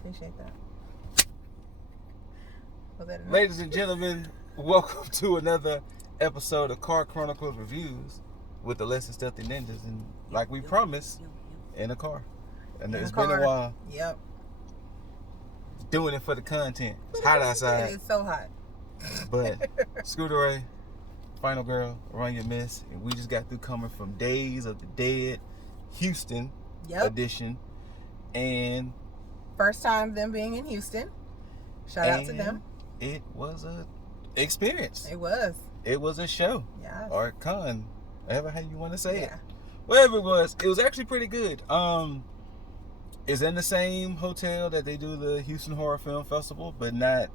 appreciate that. Was that enough? Ladies and gentlemen, welcome to another episode of Car Chronicles Reviews with the Less Than Stealthy Ninjas. And like we promised, in a car. And it's been a while. Yep. Doing it for the content. It's hot outside. It's so hot. But Scooter, Final Girl, Run Your Miss, and we just got through coming from Days of the Dead, Houston edition, and first time them being in Houston. Shout out to them. It was a experience. It was. It was a show. Yeah. Or con, whatever how you want to say it. Whatever it was actually pretty good. It's in the same hotel that they do the Houston Horror Film Festival, but not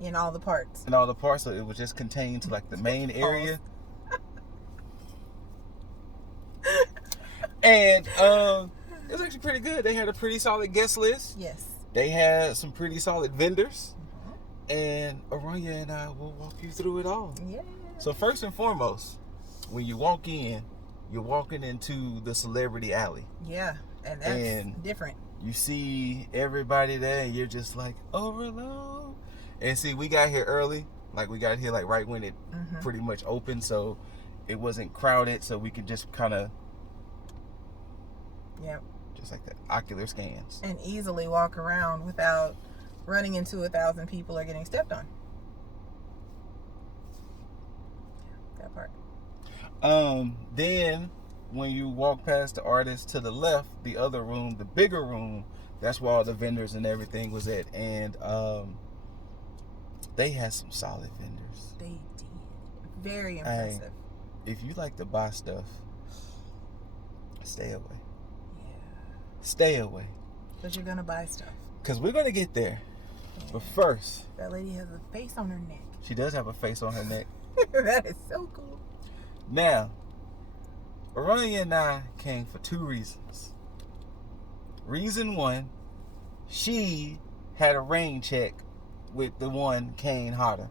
in all the parts. In all the parts, so it was just contained to like the main area. And it was actually pretty good. They had a pretty solid guest list. Yes. They had some pretty solid vendors. And Erana and I will walk you through it all. Yeah. So first and foremost, when you walk in, you're walking into the celebrity alley. Yeah, and that's different. You see everybody there, and you're just like, overload. And see, we got here early. Like, we got here like right when it pretty much opened, so it wasn't crowded, so we could just kind of, just like that, ocular scans. And easily walk around without running into 1,000 people or getting stepped on. That part. Then when you walk past the artist to the left, the other room, the bigger room, that's where all the vendors and everything was at. And they had some solid vendors. They did. Very impressive. Hey, if you like to buy stuff, stay away. Yeah. Stay away. Because you're going to buy stuff. Because we're going to get there. Yeah. But first, that lady has a face on her neck. She does have a face on her neck. That is so cool. Now, Erana and I came for two reasons. Reason one, she had a rain check with the one Kane Hodder.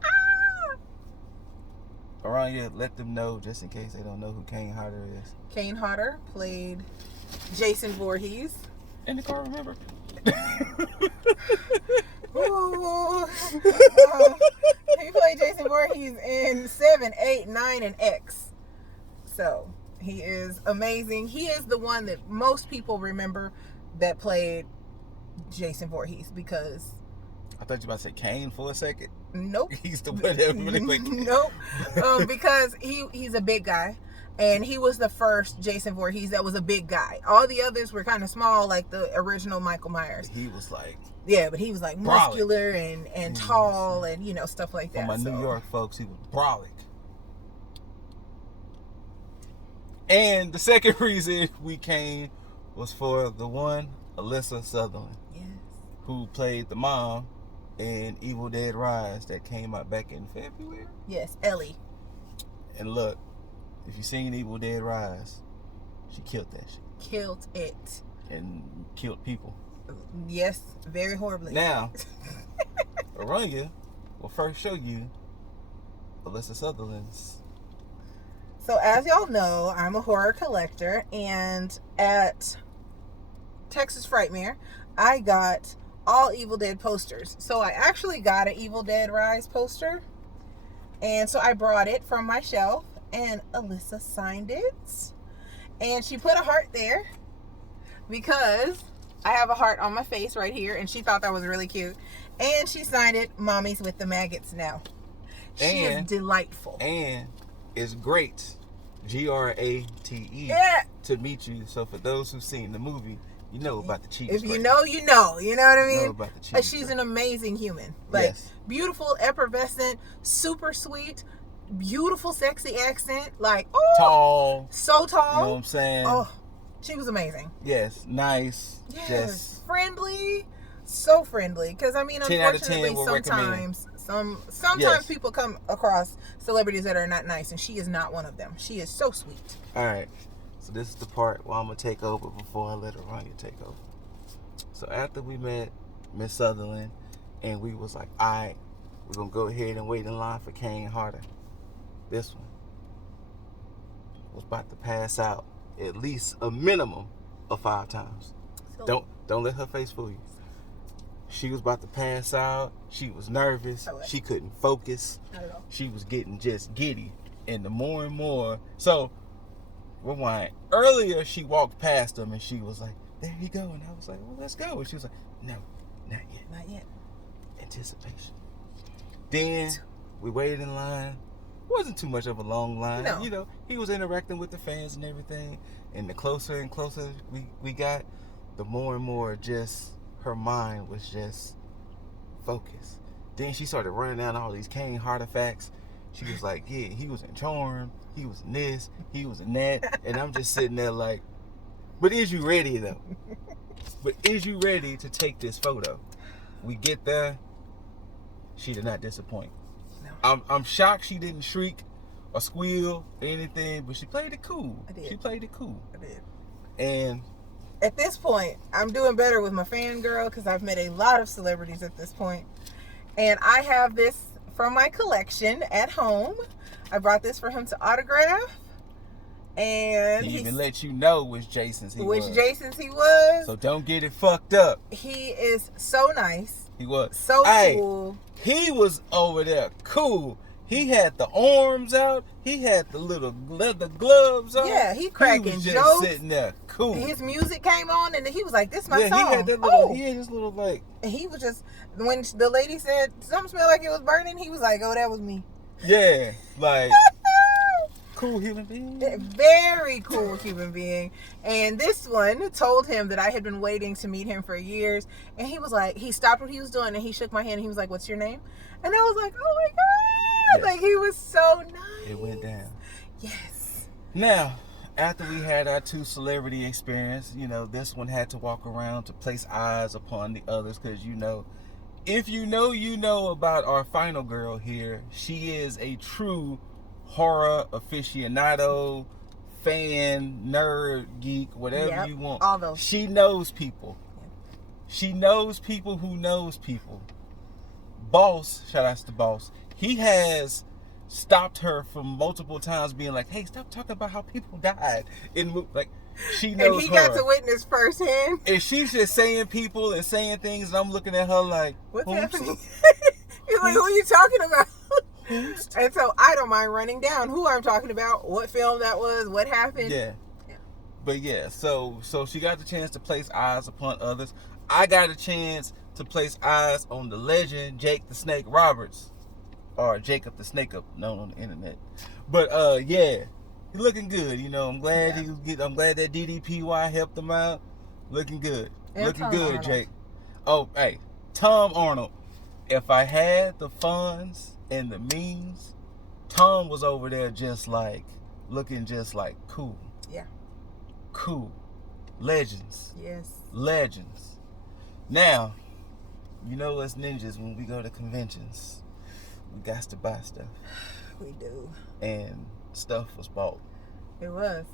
Erana, let them know, just in case they don't know who Kane Hodder is. Kane Hodder played Jason Voorhees. In the car, remember? Ooh. He played Jason Voorhees in 7, 8, 9, and X. So, he is amazing. He is the one that most people remember that played Jason Voorhees because... I thought you were about to say Kane for a second. Nope. He's the one that really played Kane. Nope. Because he's a big guy. And he was the first Jason Voorhees that was a big guy. All the others were kind of small, like the original Michael Myers. He was like... Yeah, but he was like muscular and tall and, you know, stuff like that. For my New York folks, he was brolic. And the second reason we came was for the one, Alyssa Sutherland. Yes. Who played the mom in Evil Dead Rise that came out back in February. Yes, Ellie. And look, if you've seen Evil Dead Rise, she killed that shit. Killed it. And killed people. Yes, very horribly. Now, Erana will first show you Alyssa Sutherland's. So as y'all know, I'm a horror collector, and at Texas Frightmare, I got all Evil Dead posters. So I actually got an Evil Dead Rise poster, and so I brought it from my shelf, and Alyssa signed it, and she put a heart there because I have a heart on my face right here, and she thought that was really cute. And she signed it, Mommy's with the Maggots now. She is delightful. And it's great, Grate, to meet you. So for those who've seen the movie, you know about the cheese. If you know, you know. You know what I mean? You know about the cheese. She's an amazing human. Like, beautiful, effervescent, super sweet, beautiful, sexy accent. Like, tall. So tall. You know what I'm saying? Oh. She was amazing. Yes, nice. Yes, just friendly, so friendly. Because I mean, unfortunately, sometimes people come across celebrities that are not nice, and she is not one of them. She is so sweet. All right, so this is the part where I'm gonna take over before I let Erana take over. So after we met Miss Sutherland, and we was like, all right, we're gonna go ahead and wait in line for Kane Hodder. This one was about to pass out at least a minimum of 5 times. So, don't let her face fool you. She was about to pass out. She was nervous. Oh, She couldn't focus. Not at all. She was getting just giddy. And the more and more... So, rewind. Earlier, she walked past him and she was like, there you go. And I was like, well, let's go. And she was like, no, not yet. Not yet. Anticipation. Then, we waited in line. Wasn't too much of a long line. No. You know, he was interacting with the fans and everything. And the closer and closer we got, the more and more just... her mind was just focused. Then she started running down all these Kane artifacts. She was like, yeah, he was in Charm, he was in this, he was in that. And I'm just sitting there like, but is you ready though? But is you ready to take this photo? We get there, she did not disappoint. No. I'm shocked she didn't shriek or squeal or anything, but she played it cool. I did. She played it cool. I did. And at this point, I'm doing better with my fangirl because I've met a lot of celebrities at this point. And I have this from my collection at home. I brought this for him to autograph. And he even let you know which Jason's he was. Jason's he was. So don't get it fucked up. He is so nice. He was. So cool. He was over there cool. He had the arms out. He had the little leather gloves on. Yeah, he cracking jokes. He was jokes. just sitting there cool. His music came on and he was like, this is my song. He had that little, he had his little like. And he was just, when the lady said, something smelled like it was burning, he was like, oh, that was me. Yeah, like, cool human being. Very cool human being. And this one told him that I had been waiting to meet him for years. And he was like, he stopped what he was doing and he shook my hand and he was like, what's your name? And I was like, oh my God. Yes. Like, he was so nice. It went down. Yes. Now, after we had our two celebrity experience, you know, this one had to walk around to place eyes upon the others because, you know, if you know about our final girl here. She is a true horror aficionado, fan, nerd, geek, whatever you want. All those. She knows people. She knows people who knows people. Boss, shout out to Boss. He has stopped her from multiple times being like, hey, stop talking about how people died. Like, she knows her. And he got to witness firsthand. And she's just saying people and saying things, and I'm looking at her like, what's happening? He's like, who are you talking about? And so I don't mind running down who I'm talking about, what film that was, what happened. Yeah. But yeah, so she got the chance to place eyes upon others. I got a chance to place eyes on the legend Jake the Snake Roberts, or Jacob the Snake Up, known on the internet. But yeah, he's looking good. You know, I'm glad I'm glad that DDPY helped him out. Looking good, and looking Tom good, Arnold. Jake. Oh, hey, Tom Arnold. If I had the funds and the means, Tom was over there just like looking just like cool. Yeah. Cool. Legends. Yes. Legends. Now, you know us ninjas, when we go to conventions, we got to buy stuff. We do. And stuff was bought. It was.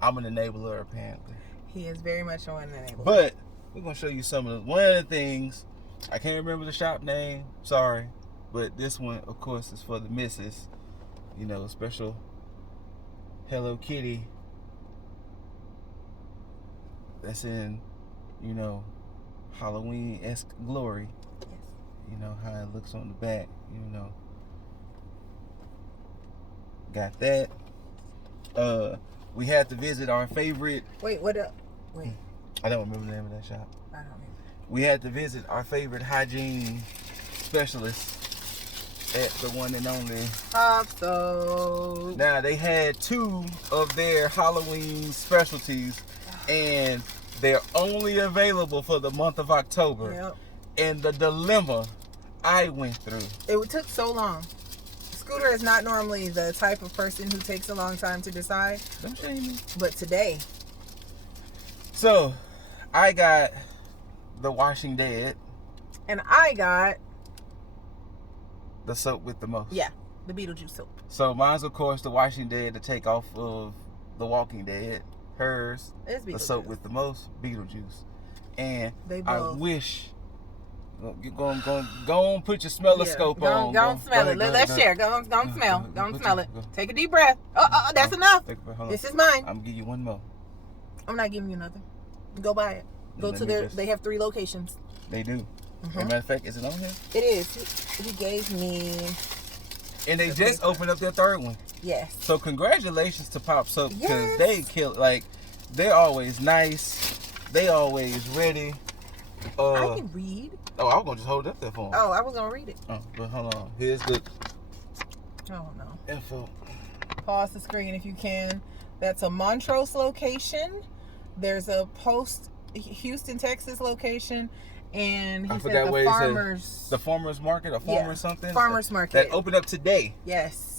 I'm an enabler, apparently. He is very much an enabler. But we're going to show you one of the things. I can't remember the shop name. Sorry. But this one, of course, is for the missus. You know, special Hello Kitty. That's in, you know, Halloween-esque glory. Yes. You know, how it looks on the back, you know. Got that. We had to visit our favorite... Wait. I don't remember the name of that shop. I don't know. We had to visit our favorite hygiene specialist at the one and only Pop Soap. Now, they had 2 of their Halloween specialties, and they're only available for the month of October. Yep. And the dilemma I went through. It took so long. Scooter is not normally the type of person who takes a long time to decide. Don't shame me. But today. So, I got the Washing Dead. And I got the soap with the most. Yeah, the Beetlejuice soap. So mine's, of course, the Washing Dead to take off of the Walking Dead. Hers, the soap with the most, Beetlejuice. And I wish... Go on, put your smelloscope on. Go on, smell it. Let's share. Go on, smell. Go on, smell it. Take a deep breath. Oh, that's enough. This is mine. I'm gonna give you one more. I'm not giving you another. Go buy it. Go to their. They have 3 locations. They do. As a matter of fact, is it on here? It is. He gave me. And they just opened up their 3rd one. Yes. So congratulations to Pop Soap because they kill. Like, they're always nice. They always ready. I can read. Oh, I was gonna just hold up that phone. Oh, I was gonna read it. Oh, but hold on. Here's the. Oh no. Info. Pause the screen if you can. That's a Montrose location. There's a Houston, Texas location. And he said the farmers. The farmers market, or farmers something. Farmers market that opened up today. Yes.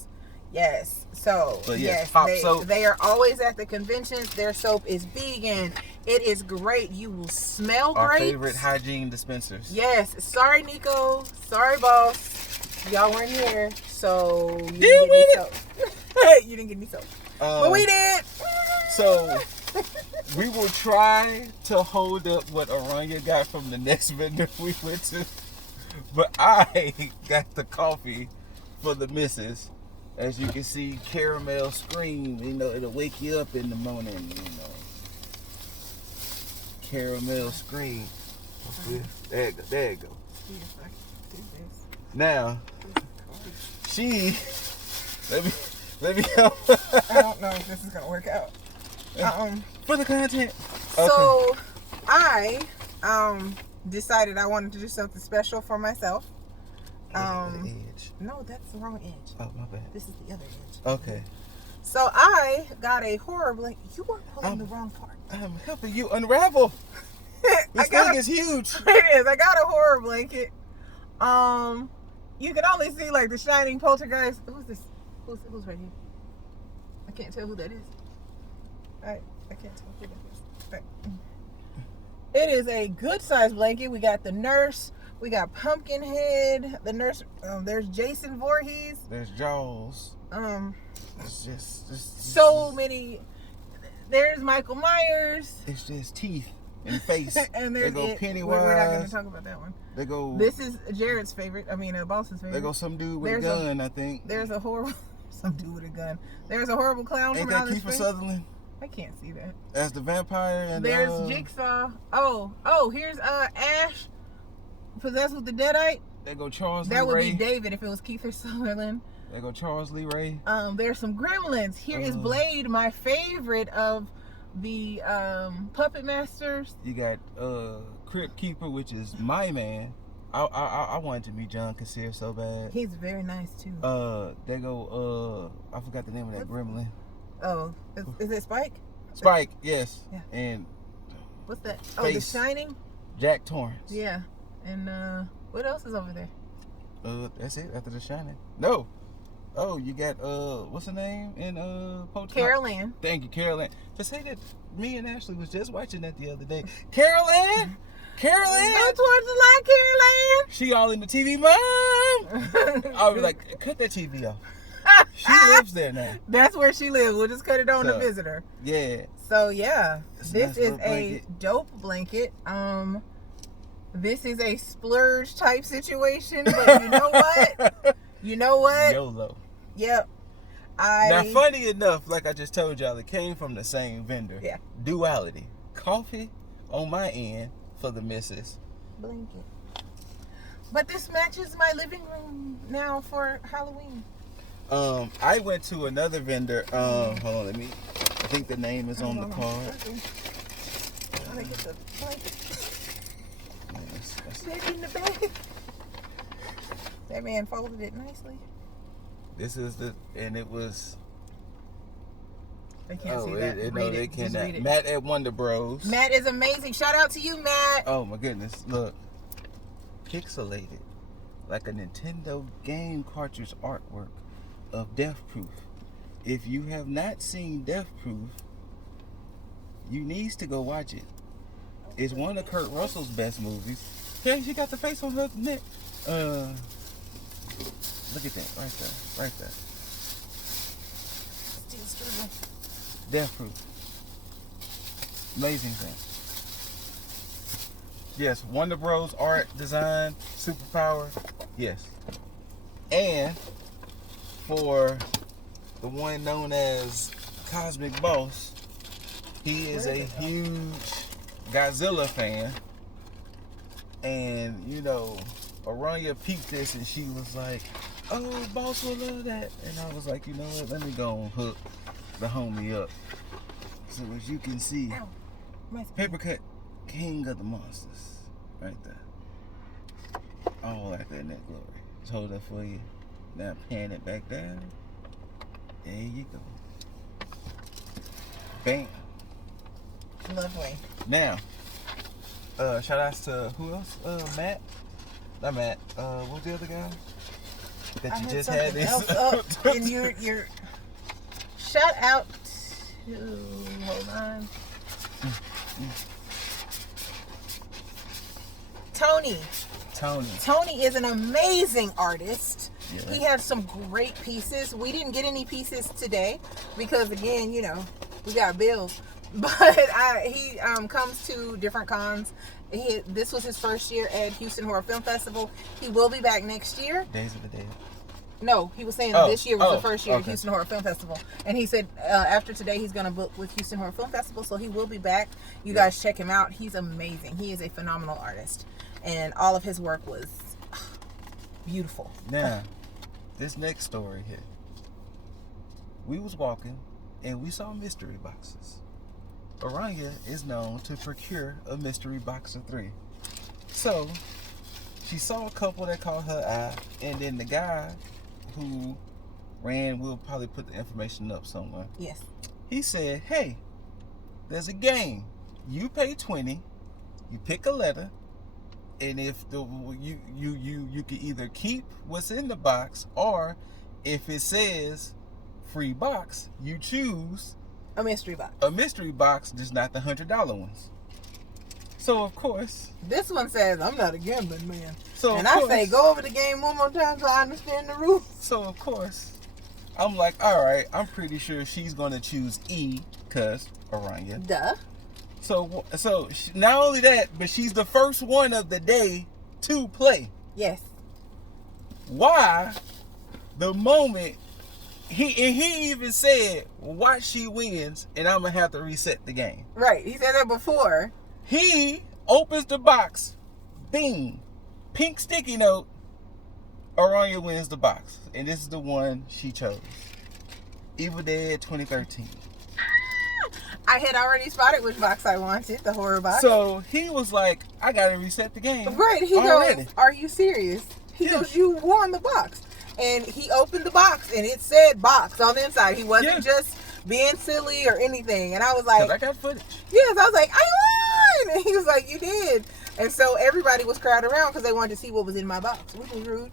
So yes, Pop Soap. They are always at the conventions. Their soap is vegan. It is great. You will smell great. Our favorite hygiene dispensers. Yes. Sorry, Nico. Sorry, boss. Y'all weren't here, so you didn't get any soap. You didn't get any soap, but we did. So. We will try to hold up what Aranya got from the next vendor we went to. But I got the coffee for the missus. As you can see, caramel scream. You know, it'll wake you up in the morning. You know, caramel scream. There you go. There you go. Now, she. Let me help. I don't know if this is gonna work out. For the content. So, okay. I decided I wanted to do something special for myself. The edge. No, that's the wrong edge. Oh, my bad. This is the other edge. Okay. So I got a horror blanket. You were pulling the wrong part. I'm helping you unravel. This thing is huge. It is. I got a horror blanket. You can only see like the shining poltergeist. Who's this? Who's right here? I can't tell who that is. I can't tell who that is. Right. It is a good sized blanket. We got the nurse. We got Pumpkinhead. The nurse. There's Jason Voorhees. There's Jaws. It's just so many. There's Michael Myers. It's just teeth and face. And there's they go Pennywise. We're not going to talk about that one. They go. This is Jared's favorite. I mean, boss's favorite. They go some dude with a gun. I think. There's a horrible. Some dude with a gun. There's a horrible clown Ain't from outer that Kiefer space. Sutherland? I can't see that. As the vampire and there's Jigsaw. Oh, here's Ash, possessed with the Deadite. They go Charles Lee That would Ray. be David if it was Kiefer Sutherland. They go Charles Lee Ray. There's some gremlins. Here is Blade, my favorite of the puppet masters. You got Crypt Keeper, which is my man. I wanted to meet John Kassir so bad. He's very nice too. They go I forgot the name of that gremlin. Oh, is it Spike? Spike, yes. Yeah. And what's that? Oh, The Shining. Jack Torrance. Yeah. And what else is over there? That's it. After The Shining. No. Oh, you got what's her name in Carol Ann. Thank you, Carol Ann. To say that me and Ashley was just watching that the other day. Carol Ann. Carol Ann. Go towards the light, Carol Ann. She all in the TV, Mom. I was like, cut that TV off. She lives there now. That's where she lives. We'll just cut it on to visit her. Yeah. So yeah, this is a dope blanket. This is a splurge type situation, but you know what? You know what? YOLO. Yep. Now, funny enough, like I just told y'all, it came from the same vendor. Yeah. Duality. Coffee on my end for the missus. Blanket. But this matches my living room now for Halloween. I went to another vendor. Hold on, I think the name is on the card. Let me get the blanket. Maybe in the bag. That man folded it nicely. This is and it was. They can't see that. No, they cannot. Matt at Wonder Bros. Matt is amazing. Shout out to you, Matt. Oh my goodness! Look, pixelated, like a Nintendo game cartridge artwork of Death Proof. If you have not seen Death Proof, you needs to go watch it. It's one of Kurt Russell's best movies. Yeah, she got the face on her neck. Look at that, right there. Death Proof. Amazing thing. Yes, Wonder Bros art, design, superpower. Yes. And for the one known as Cosmic Boss, he is a huge Godzilla fan. And, you know, Aranya peeped this and she was like, oh, boss will love that. And I was like, you know what? Let me go and hook the homie up. So as you can see, paper cut king of the monsters. Right there. All like that in that glory. Just hold that for you. Now pan it back down. There you go. Bam. Lovely. Now, shout outs to who else? Matt? Not Matt. What's the other guy? That you just had this. And you're shout out to, hold on. Tony is an amazing artist. Yeah. He had some great pieces. We didn't get any pieces today because, again, you know, we got bills. But he comes to different cons. This was his first year at Houston Horror Film Festival. He will be back next year. Days of the Dead. No, he was saying this year was the first year at Houston Horror Film Festival. And he said after today he's going to book with Houston Horror Film Festival, so he will be back. You guys check him out. He's amazing. He is a phenomenal artist. And all of his work was beautiful. Now, this next story here. We was walking and we saw mystery boxes. Aranya is known to procure a mystery box of 3. So, she saw a couple that caught her eye, and then the guy who ran, we'll probably put the information up somewhere. Yes. He said, hey, there's a game. You pay $20, you pick a letter, and if you can either keep what's in the box, or if it says free box, you choose a mystery box. A mystery box, just not the $100 ones. So of course, this one says, "I'm not a gambling man." So and I say, go over the game one more time so I understand the rules. So of course, I'm like, all right, I'm pretty sure she's gonna choose E, cause Aranya. Duh. So not only that, but she's the first one of the day to play. Yes. Why? The moment he even said, watch she wins, and I'm gonna have to reset the game. Right. He said that before. He opens the box. Bing. Pink sticky note. Aranya wins the box. And this is the one she chose. Evil Dead 2013. I had already spotted which box I wanted, the horror box. So he was like, I gotta reset the game. Right. He goes, are you serious? He goes, you won the box. And he opened the box and it said box on the inside. He wasn't just being silly or anything. And I was like, I got footage. Yes, I was like, I won. And he was like, you did. And so everybody was crowded around because they wanted to see what was in my box, which was rude.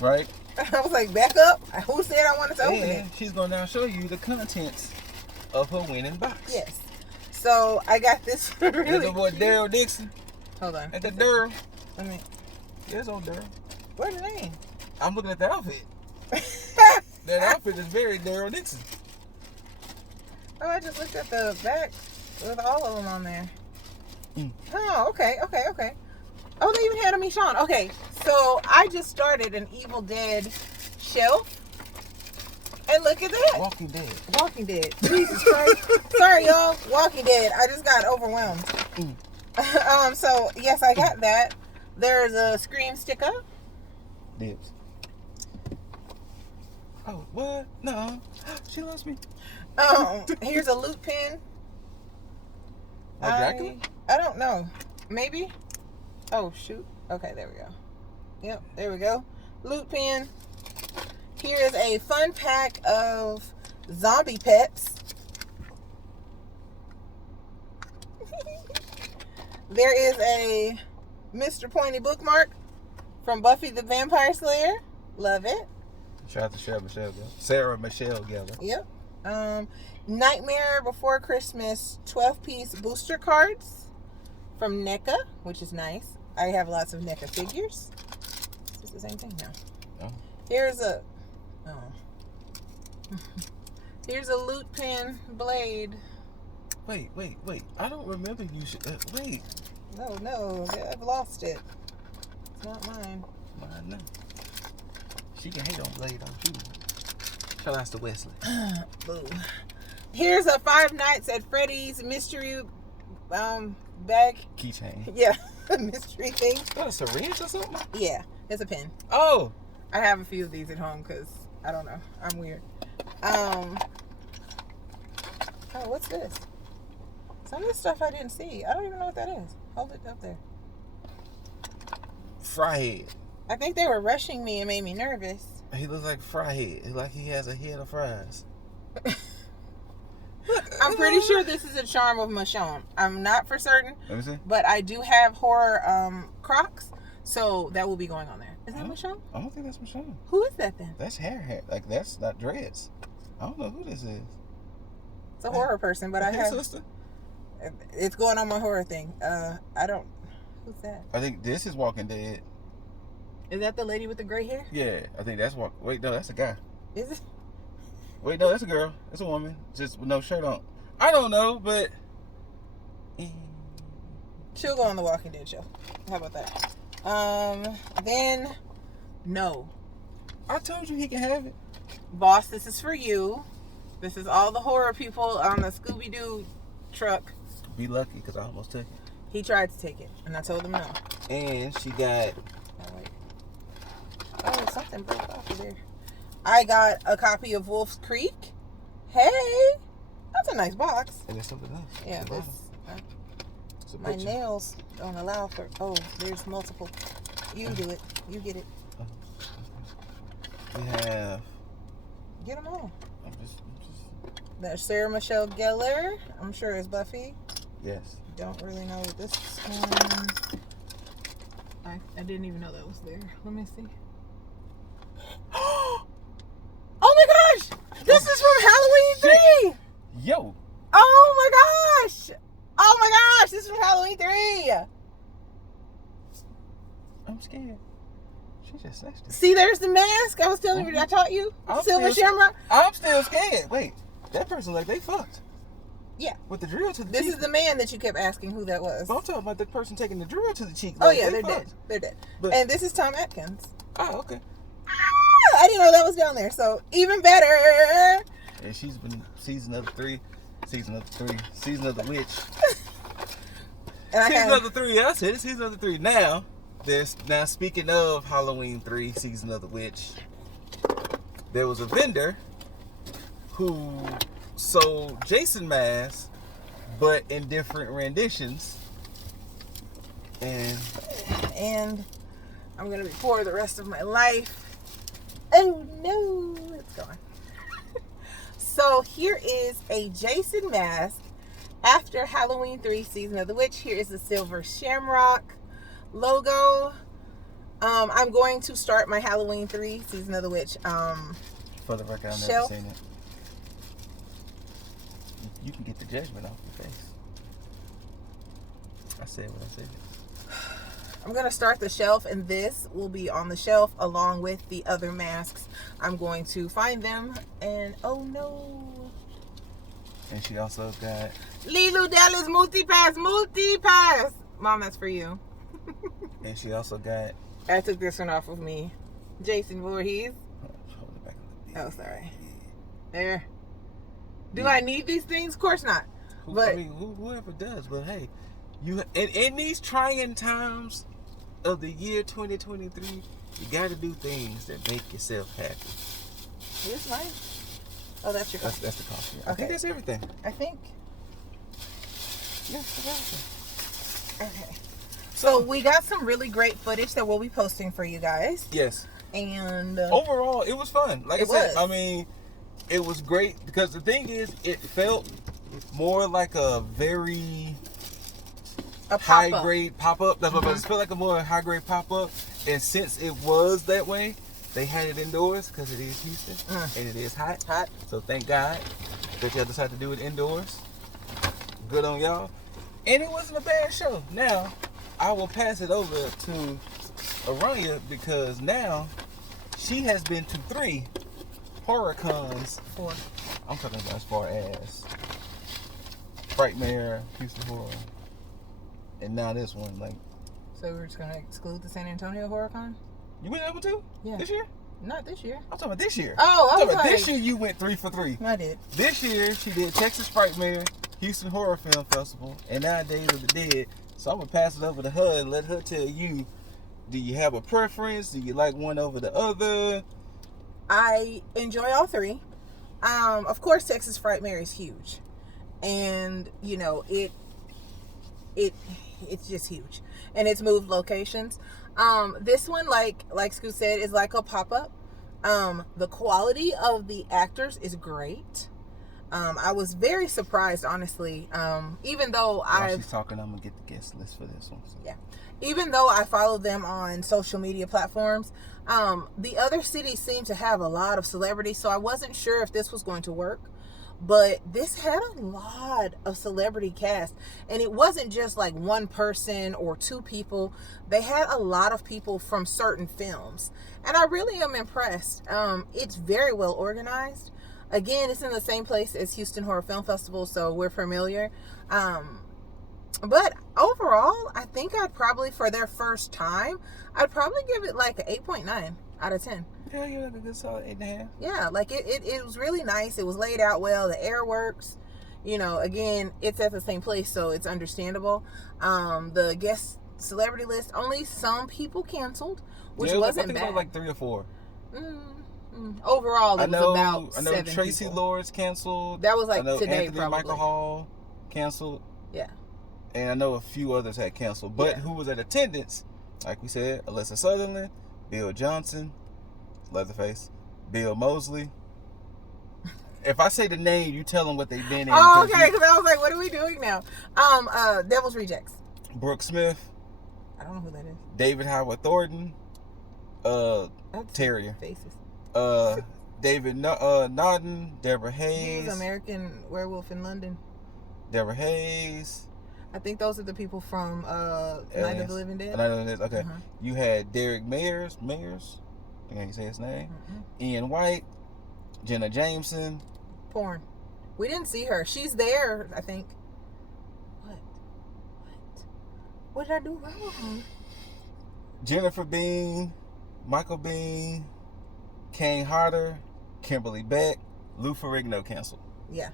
Right. I was like, back up. Who said I wanted to open it? She's going to now show you the contents of her winning box. Yes. So I got this really the boy Daryl Dixon. Hold on. At the Daryl. Let me. There's old Daryl. What's the name? I'm looking at the outfit. That outfit is very Daryl Dixon. Oh, I just looked at the back with all of them on there. Oh, okay. Oh, they even had a Michonne. Okay, so I just started an Evil Dead shelf. And look at that. Walking Dead. Jesus Christ. Sorry, y'all. Walking Dead. I just got overwhelmed. So, yes, I got that. There's a Scream sticker. Dibs. Oh, what? No. She loves me. Here's a loot pin. Dracula? I don't know. Maybe? Oh, shoot. Okay, there we go. Yep, there we go. Loot pin. Here is a fun pack of zombie pets. There is a Mr. Pointy bookmark from Buffy the Vampire Slayer. Love it. Shout out to Sarah Michelle Gellar. Yep. Nightmare Before Christmas 12-piece booster cards from NECA, which is nice. I have lots of NECA figures. Is this the same thing? No. Here's a... Here's a loot pin blade. Wait. I don't remember you should... wait. No. I've lost it. It's not mine. Mine, no. She can hate on blade on you. Shout out to Wesley. Boo. Here's a Five Nights at Freddy's mystery bag. Keychain. Yeah, mystery thing. Got a syringe or something? Yeah, it's a pen. Oh. I have a few of these at home because I don't know. I'm weird. Oh, what's this? Some of this stuff I didn't see. I don't even know what that is. Hold it up there. Fryhead. I think they were rushing me and made me nervous. He looks like Fryhead. Like he has a head of fries. I'm pretty sure this is a charm of Michonne. I'm not for certain. Let me see. But I do have horror Crocs, so that will be going on there. Is that Michonne? I don't think that's Michonne. Who is that then? That's hair. Like, that's not dreads. I don't know who this is. It's a horror person, but I have... Sister. It's going on my horror thing. I don't... Who's that? I think this is Walking Dead. Is that the lady with the gray hair? Yeah, I think that's what... Wait, no, that's a guy. Is it? Wait, no, that's a girl. That's a woman. Just with no shirt on. I don't know, but... She'll go on the Walking Dead show. How about that? Then... No. I told you he can have it. Boss, this is for you. This is all the horror people on the Scooby-Doo truck. Be lucky, because I almost took it. He tried to take it, and I told him no. And she got... Oh, something broke off of there. I got a copy of Wolf's Creek. Hey! That's a nice box. And there's something else. Yeah, this... my nails don't allow for... Oh, there's multiple. You do it. You get it. We have... Get them all. I'm just... There's Sarah Michelle Gellar. I'm sure it's Buffy. Yes. Don't really know what this one... I didn't even know that was there. Let me see. Oh my gosh! This is from Halloween 3! Yo! Oh my gosh! Oh my gosh! This is from Halloween 3! I'm scared. She just snatched it. See, there's the mask. I was telling you, I taught you. Silver Shamrock. I'm still scared. Wait, that person like they fucked. Yeah. With the drill to the cheek. This is the man that you kept asking who that was. But I'm talking about the person taking the drill to the cheek. Oh like yeah, they they're fucked. dead. They're dead. But, and this is Tom Atkins. Oh, okay. I didn't know that was down there, so even better. And she's been season of the witch. Season of the 3, yeah, I said it. Season of the 3. Now speaking of Halloween 3, Season of the Witch, there was a vendor who sold Jason masks, but in different renditions. And I'm gonna be poor the rest of my life. Oh no, it's gone. So here is a Jason mask after Halloween 3 Season of the Witch. Here is the Silver Shamrock logo. I'm going to start my Halloween 3 Season of the Witch for the record, I've never seen it. You can get the judgment off your face. I said what I said. I'm going to start the shelf, and this will be on the shelf along with the other masks. I'm going to find them, and oh no. And she also got... Lilu Dallas multi-pass. Mom, that's for you. And she also got... I took this one off of me. Jason Voorhees. Hold it back. Oh, sorry. There. Do I need these things? Of course not. Whoever does, but hey, you in these trying times of the year 2023, you got to do things that make yourself happy. This mine? Oh, that's your coffee. That's the coffee. Okay. I think that's everything. I think. Yes, that's everything. Okay. So we got some really great footage that we'll be posting for you guys. Yes. And overall, it was fun. Like I said, was. I mean, it was great because the thing is, it felt more like a very high grade pop up. That's what it felt like, a more high grade pop up. And since it was that way, they had it indoors because it is Houston and it is hot. So thank God that y'all decided to do it indoors. Good on y'all. And it wasn't a bad show. Now, I will pass it over to Aranya because now she has been to 3 horror cons. 4. I'm talking about as far as Frightmare, Houston Horror, and now this one. Like, so we're just gonna exclude the San Antonio Horror Con? You went that one too? Yeah. This year? Not this year. I'm talking about this year. Oh, I was this year you went 3 for 3. I did. This year she did Texas Frightmare, Houston Horror Film Festival, and 9 Days of the Dead. So I'm gonna pass it over to her and let her tell you, do you have a preference? Do you like one over the other? I enjoy all three. Of course, Texas Frightmare is huge, and you know it's just huge, and it's moved locations. This one, like Scoot said, is like a pop-up. The quality of the actors is great. I was very surprised, honestly. Even though she's talking, I'm gonna get the guest list for this one. So. Yeah. Even though I follow them on social media platforms, the other cities seem to have a lot of celebrities, so I wasn't sure if this was going to work. But this had a lot of celebrity cast, and it wasn't just like one person or two people. They had a lot of people from certain films, and I really am impressed. It's very well organized. Again, it's in the same place as Houston Horror Film Festival, so we're familiar. But overall, I think I'd probably, for their first time, I'd probably give it like an 8.9 out of 10. Yeah, you're like a good solid 8.5. Yeah, like it was really nice. It was laid out well. The air works. You know, again, it's at the same place, so it's understandable. The guest celebrity list, only some people canceled, which wasn't bad. I think it was like 3 or 4. Overall, it was about 7 I know Tracy people. Lords canceled. That was like I know today, Anthony probably. Michael Hall canceled. Yeah. And I know a few others had canceled. But who was at attendance, like we said, Alyssa Sutherland, Bill Johnson, Leatherface, Bill Mosley. If I say the name, you tell them what they've been in. Oh, okay, because I was like, what are we doing now? Devil's Rejects. Brooke Smith. I don't know who that is. David Howard Thornton. Terrier. Faces. David Nodden. Deborah Hayes. He was American Werewolf in London. Deborah Hayes. I think those are the people from Night of the Living Dead. Night of the Living Dead. Okay. You had Derek Mayers. I think I can say his name. Ian White. Jenna Jameson. Porn. We didn't see her. She's there, I think. What did I do wrong? Jennifer Bean. Michael Bean. Kane Hodder. Kimberly Beck. Lou Ferrigno canceled. Yeah.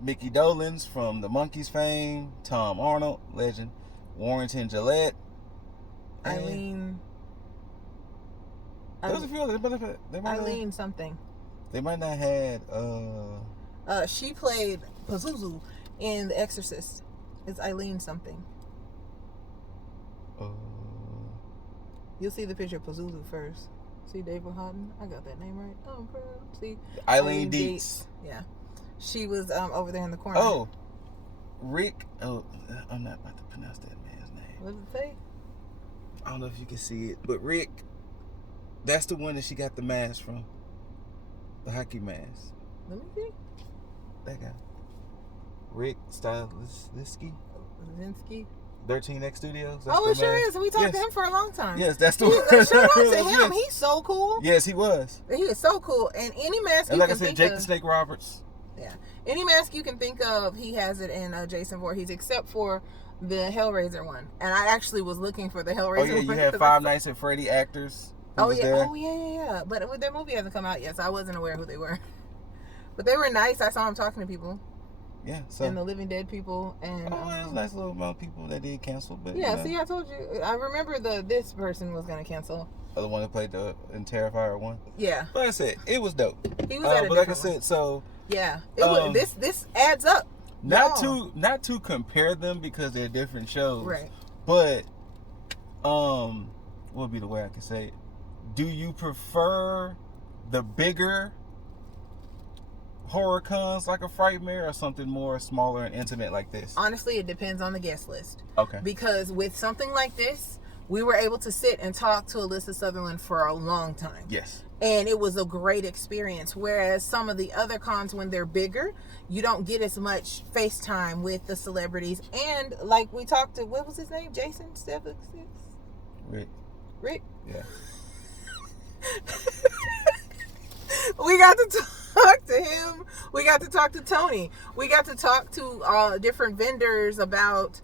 Mickey Dolenz from the Monkees fame. Tom Arnold, legend. Warrington Gillette. Eileen. There was a few others. Eileen something. They might not had. She played Pazuzu in The Exorcist. It's Eileen something. You'll see the picture of Pazuzu first. See David Houghton? I got that name right. Oh, bro. See Eileen Dietz. Yeah. She was over there in the corner. Oh, Rick. Oh, I'm not about to pronounce that man's name. What does it say? I don't know if you can see it, but Rick. That's the one that she got the mask from. The hockey mask. Let me see. That guy. Rick Styliski. Zinsky. 13X Studios. Oh, it sure is. We talked to him for a long time. Yes, that's the one. Shout out to him. He's so cool. Yes, he was. He is so cool. And any mask and you like can I said, think Jake of. the Snake Roberts. Yeah. Any mask you can think of, he has it in Jason Voorhees, except for the Hellraiser one. And I actually was looking for the Hellraiser one. Oh, yeah, you had Five Nights at Freddy actors. Oh, yeah. But their movie hasn't come out yet, so I wasn't aware who they were. But they were nice. I saw them talking to people. Yeah, so. And the Living Dead people. And there's a nice little amount of people that did cancel. But yeah, see, I told you. I remember this person was going to cancel. The one that played in Terrifier 1? Yeah. Like I said, it was dope. He was at a but like I said, so. Yeah. This adds up. Not to compare them because they're different shows. Right. But, what would be the way I could say it? Do you prefer the bigger horror cons like a Frightmare or something more smaller and intimate like this? Honestly, it depends on the guest list. Okay. Because with something like this, we were able to sit and talk to Alyssa Sutherland for a long time. Yes. And it was a great experience. Whereas some of the other cons, when they're bigger, you don't get as much FaceTime with the celebrities. And like we talked to, what was his name? Jason Stevens? Rick? Yeah. We got to talk to him. We got to talk to Tony. We got to talk to different vendors about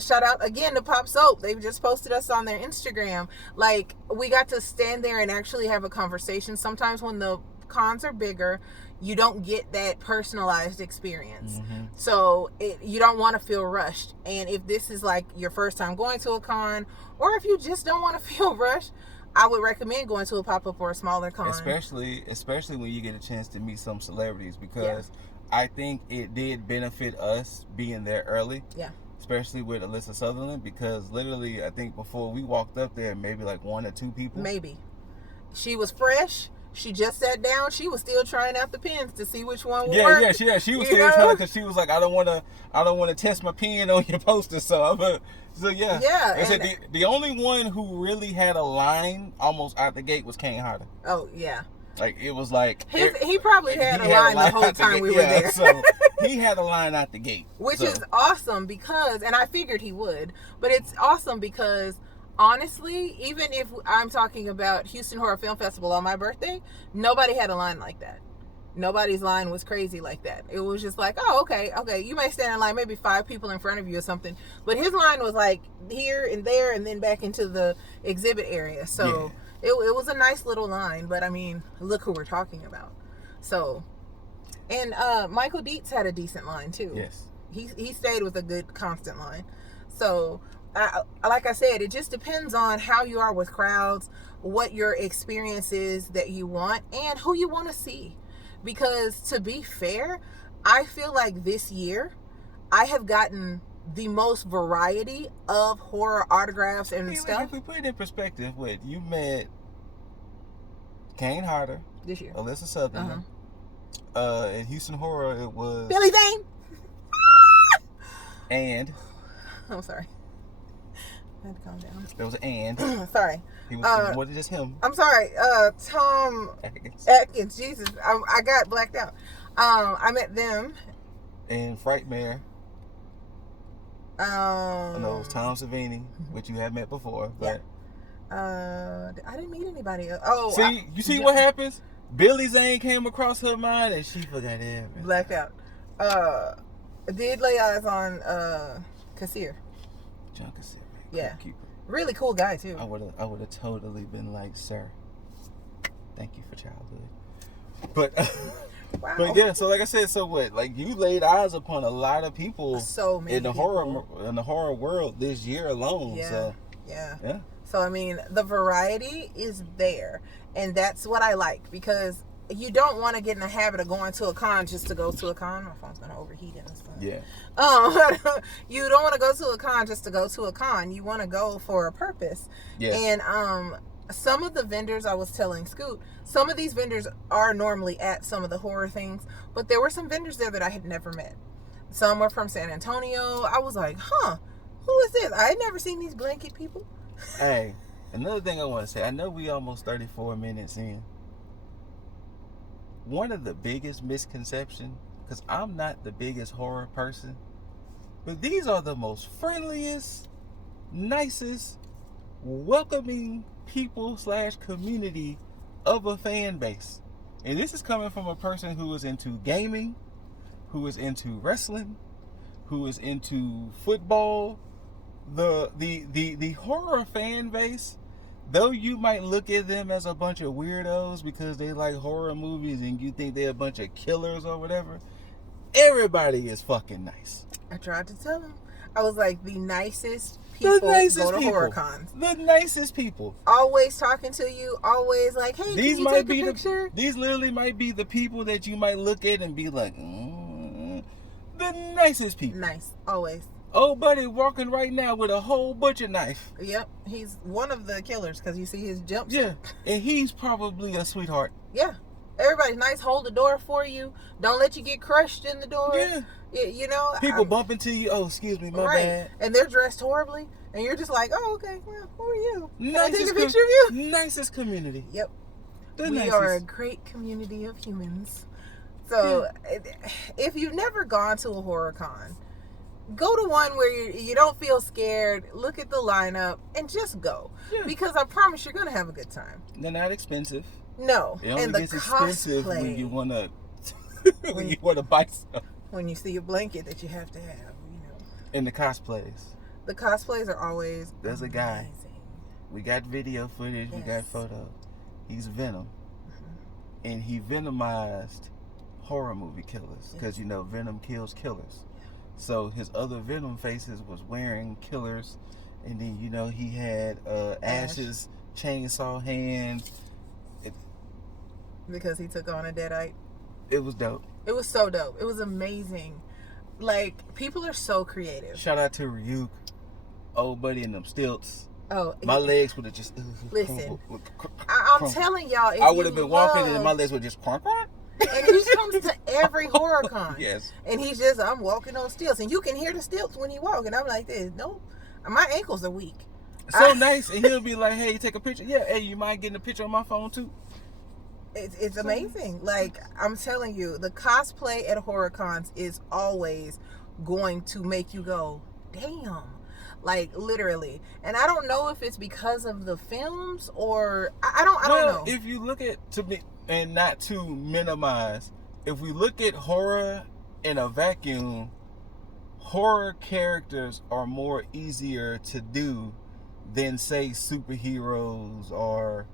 shout out again to Pop Soap. They've just posted us on their Instagram. Like, we got to stand there and actually have a conversation. Sometimes when the cons are bigger, you don't get that personalized experience. So you don't want to feel rushed. And if this is like your first time going to a con, or if you just don't want to feel rushed, I would recommend going to a pop-up or a smaller con. Especially when you get a chance to meet some celebrities, because I think it did benefit us being there early. Yeah. Especially with Alyssa Sutherland, because literally I think before we walked up there, maybe like 1 or 2 people. Maybe. She was fresh. She just sat down. She was still trying out the pens to see which one would work. Yeah. She was still trying, because she was like, I don't want to test my pen on your poster. So yeah. Yeah. I said the only one who really had a line almost out the gate was Kane Hodder. Oh yeah. Like it was like he probably had a line the whole time we were there. So he had a line out the gate, which is awesome, because, and I figured he would, but it's awesome because honestly, even if I'm talking about Houston Horror Film Festival on my birthday, nobody had a line like that. Nobody's line was crazy like that. It was just like, oh, okay, you may stand in line, maybe 5 people in front of you or something, but his line was like here and there and then back into the exhibit area. So it was a nice little line, but I mean, look who we're talking about. So, and Michael Dietz had a decent line too. Yes. He stayed with a good constant line. So, like I said, it just depends on how you are with crowds, what your experience is that you want, and who you want to see. Because to be fair, I feel like this year I have gotten the most variety of horror autographs and stuff. Like, if we put it in perspective, you met Kane Hodder this year, Alyssa Sutherland. In Houston Horror, it was Billy Zane. And I'm sorry, I had to calm down. There was an and. Sorry. He was more than just him. I'm sorry. Tom Atkins. Jesus, I got blacked out. I met them. And Frightmare. I know it was Tom Savini, which you have met before, but I didn't meet anybody else. Oh, see, you see what happens? Billy Zane came across her mind and she forgot everything. Blacked out. Did lay eyes on Kassir. John Kassir. Yeah. Keeper. Really cool guy too. I would have totally been like, sir, thank you for childhood. But wow. But yeah, so like I said, so what? Like you laid eyes upon a lot of people in the horror world this year alone. Yeah. So yeah. So I mean, the variety is there, and that's what I like, because you don't want to get in the habit of going to a con just to go to a con. My phone's gonna overheat in the sun. Yeah. You don't want to go to a con just to go to a con. You want to go for a purpose. Yes. And some of the vendors, I was telling Scoot, some of these vendors are normally at some of the horror things, but there were some vendors there that I had never met. Some were from San Antonio. I was like, who is this? I had never seen these blanket people. Hey, another thing I want to say, I know we almost 34 minutes in. One of the biggest misconceptions, because I'm not the biggest horror person, but these are the most friendliest, nicest, welcoming people / community of a fan base. And this is coming from a person who is into gaming, who is into wrestling, who is into football. The horror fan base, though you might look at them as a bunch of weirdos because they like horror movies and you think they're a bunch of killers or whatever, everybody is fucking nice. I tried to tell them. I was like, the nicest people go to horror cons. The nicest people. Always talking to you, always like, hey, can you take a picture? These literally might be the people that you might look at and be like, the nicest people. Nice, always. Oh, buddy, walking right now with a whole butcher knife. Yep, he's one of the killers because you see his jumps. Yeah, and he's probably a sweetheart. Yeah, everybody's nice. Hold the door for you. Don't let you get crushed in the door. Yeah, you know. People bump into you. Oh, excuse me, my bad. And they're dressed horribly, and you're just like, oh, okay. Well, who are you? Can I take a picture of you? Nicest community. Yep. The we nicest. are a great community of humans. So, if you've never gone to a horror con, go to one where you don't feel scared, look at the lineup, and just go. Yeah. Because I promise you're going to have a good time. They're not expensive. No. It only gets expensive when you want to buy stuff. When you see a blanket that you have to have, you know. And the cosplays. The cosplays are always There's amazing. A guy. We got video footage. Yes. We got photos. He's Venom. And he venomized horror movie killers, because you know Venom kills killers. So his other Venom faces was wearing killers, and then you know he had Ash's chainsaw hand. Because he took on a deadite. It was dope. It was so dope. It was amazing. Like, people are so creative. Shout out to Ryuk, old buddy in them stilts. Oh, my legs would have just listen. I'm telling y'all, I would have been walking and my legs would just crunk. And he comes to every horror con. Yes. And he's just, I'm walking on stilts, and you can hear the stilts when he walk, and I'm like this. Nope, my ankles are weak. So nice, and he'll be like, "Hey, take a picture." Yeah, hey, you mind getting a picture on my phone too? It's amazing. Like, I'm telling you, the cosplay at horror cons is always going to make you go, damn. Like, literally. And I don't know if it's because of the films or I don't know. If you look at, to me, and not to minimize, if we look at horror in a vacuum, horror characters are more easier to do than, say, superheroes or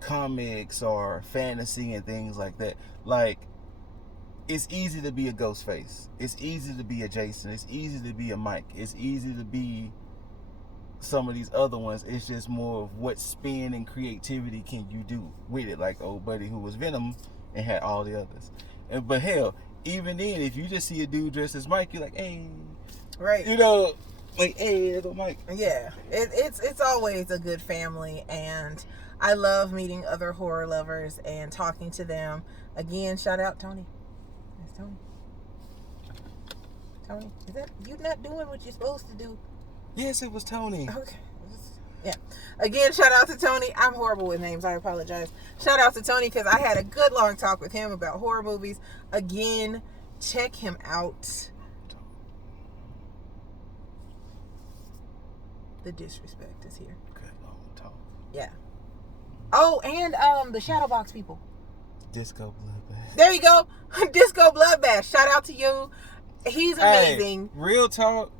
comics or fantasy and things like that. Like, it's easy to be a Ghostface. It's easy to be a Jason. It's easy to be a Mike. It's easy to be some of these other ones. It's just more of what spin and creativity can you do with it. Like old buddy who was Venom and had all the others. But hell, even then, if you just see a dude dressed as Mike, you're like, hey, right? You know, like, hey, there's a Mike. Yeah, it's always a good family, and I love meeting other horror lovers and talking to them. Again, shout out Tony. That's Tony. Tony, is that you not doing what you're supposed to do? Yes, it was Tony. Okay. Yeah. Again, shout out to Tony. I'm horrible with names. I apologize. Shout out to Tony because I had a good long talk with him about horror movies. Again, check him out. The disrespect is here. Good long talk. Yeah. Oh, and the Shadowbox people. Disco Bloodbath. There you go. Disco Bloodbath. Shout out to you. He's amazing. Hey, real talk.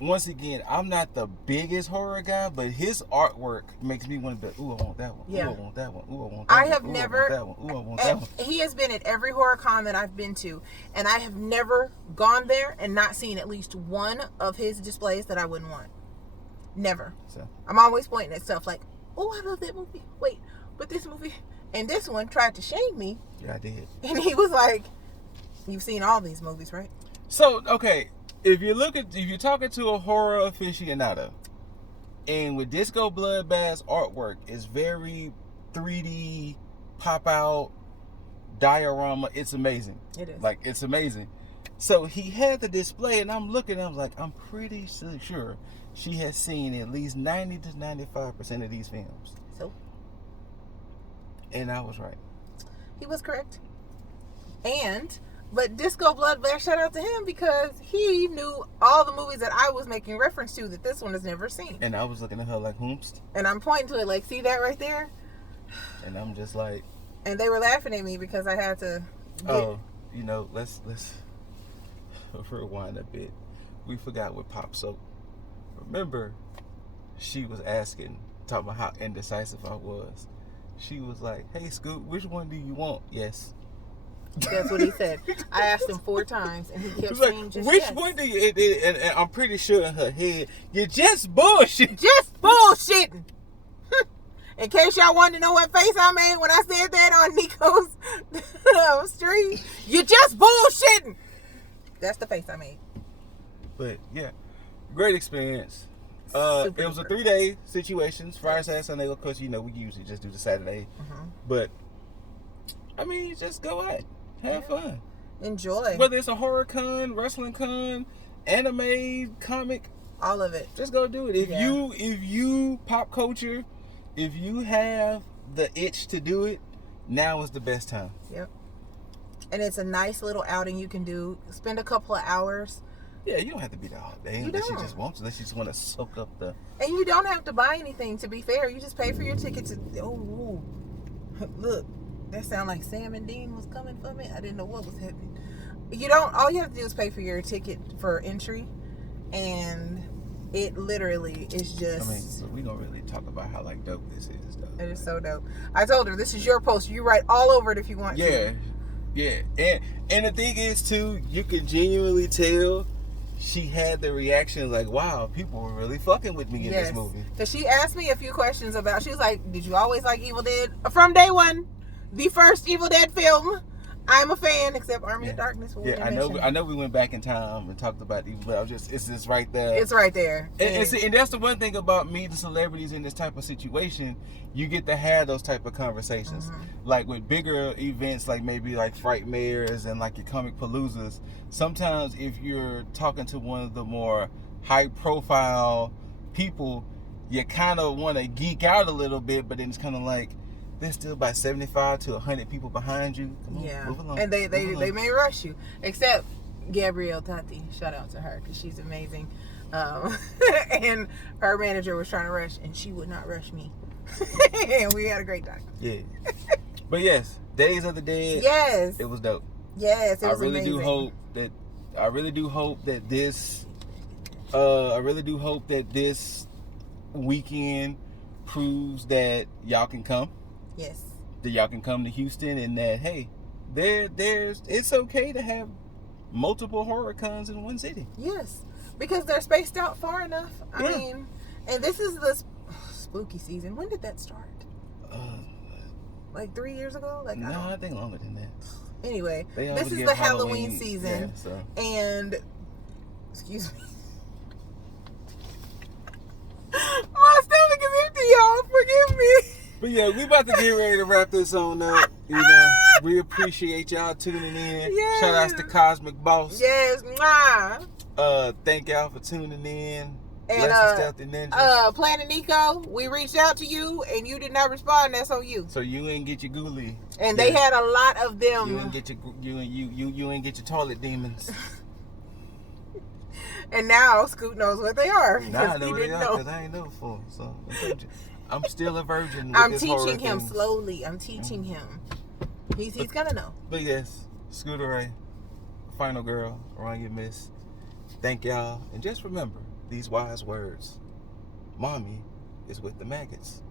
Once again, I'm not the biggest horror guy, but his artwork makes me want to be, ooh, I want that one. Yeah. Ooh, I want that one. Ooh, I want that one. I have Ooh, never. I want that one. Ooh, I want that one. He has been at every horror con that I've been to, and I have never gone there and not seen at least one of his displays that I wouldn't want. Never. So I'm always pointing at stuff like, oh, I love that movie. Wait, but this movie and this one tried to shame me. Yeah, I did. And he was like, you've seen all these movies, right? So, okay, if you're talking to a horror aficionado, and with Disco Bloodbath's artwork is very 3D, pop out, diorama, it's amazing. It is. Like, it's amazing. So he had the display, and I'm looking, I was like, I'm pretty sure she has seen at least 90 to 95% of these films. So? And I was right. He was correct. But Disco Bloodbath, shout out to him because he knew all the movies that I was making reference to that this one has never seen. And I was looking at her like, whoomst. And I'm pointing to it like, see that right there? And I'm just like... And they were laughing at me because I had to... you know, let's rewind a bit. We forgot what Pop Soap. Remember, she was talking about how indecisive I was. She was like, hey, Scoot, which one do you want? Yes. That's what he said. I asked him 4 times, and he kept saying just which yes. one do you... And I'm pretty sure in her head, you're just bullshit. Just bullshitting. In case y'all wanted to know what face I made when I said that on Nico's stream, you're just bullshitting. That's the face I made. But, yeah. Great experience. It was a 3-day situation. Friday, Saturday, Sunday. Of course, you know, we usually just do the Saturday. Mm-hmm. But, I mean, just go out. Have fun. Enjoy. Whether it's a horror con, wrestling con, anime, comic. All of it. Just go do it. If you pop culture, if you have the itch to do it, now is the best time. Yep. And it's a nice little outing you can do. Spend a couple of hours. Yeah, you don't have to be there all day unless you just want to. Unless you just want to soak up the... And you don't have to buy anything, to be fair. You just pay for your ticket to... Oh, look. That sound like Sam and Dean was coming for me. I didn't know what was happening. All you have to do is pay for your ticket for entry. And it literally is just... I mean, so we don't really talk about how, like, dope this is, though. It is so dope. I told her, this is your poster. You write all over it if you want to. Yeah. Yeah, and the thing is too, you can genuinely tell she had the reaction like, wow, people were really fucking with me in this movie. Because she asked me a few questions about, she was like, did you always like Evil Dead? From day one, the first Evil Dead film. I'm a fan, except Army of Darkness. I know we went back in time and talked about Evil Dead. It's just right there. It's right there. And that's the one thing about meeting celebrities in this type of situation. You get to have those type of conversations. Like with bigger events, like maybe like Frightmares and like your Comic Paloozas. Sometimes if you're talking to one of the more high profile people, you kind of want to geek out a little bit, but then it's kind of like, there's still about 75 to 100 people behind you. Come on, move along. And they may rush you. Except Gabrielle Tati. Shout out to her because she's amazing. And her manager was trying to rush, and she would not rush me. And we had a great time. Yeah. But yes, Days of the Dead. Yes. It was dope. Yes, it was I really amazing. do hope that this weekend proves that y'all can come. Yes. That y'all can come to Houston, and that, hey, it's okay to have multiple horror cons in one city. Yes, because they're spaced out far enough. I mean, and this is the spooky season. When did that start? Like 3 years ago? Like I think longer than that. Anyway, this is the Halloween season, yeah, so. And excuse me, my stomach is empty, y'all. Forgive me. But yeah, we about to get ready to wrap this on up. You know, we appreciate y'all tuning in. Yes. Shout outs to Cosmic Boss. Yes, mwah. Thank y'all for tuning in. And Stealthy Ninjas. Planet Nico, we reached out to you and you did not respond. That's on you. So you ain't get your ghoulie. And they had a lot of them. You ain't get your toilet demons. And now Scoot knows what they are. Now I know what they are because I ain't know before. So I'm still a virgin. I'm teaching him slowly. I'm teaching him. He's gonna know. But yes, Scooter Ray, final girl, around your miss. Thank y'all, and just remember these wise words. Mommy is with the maggots.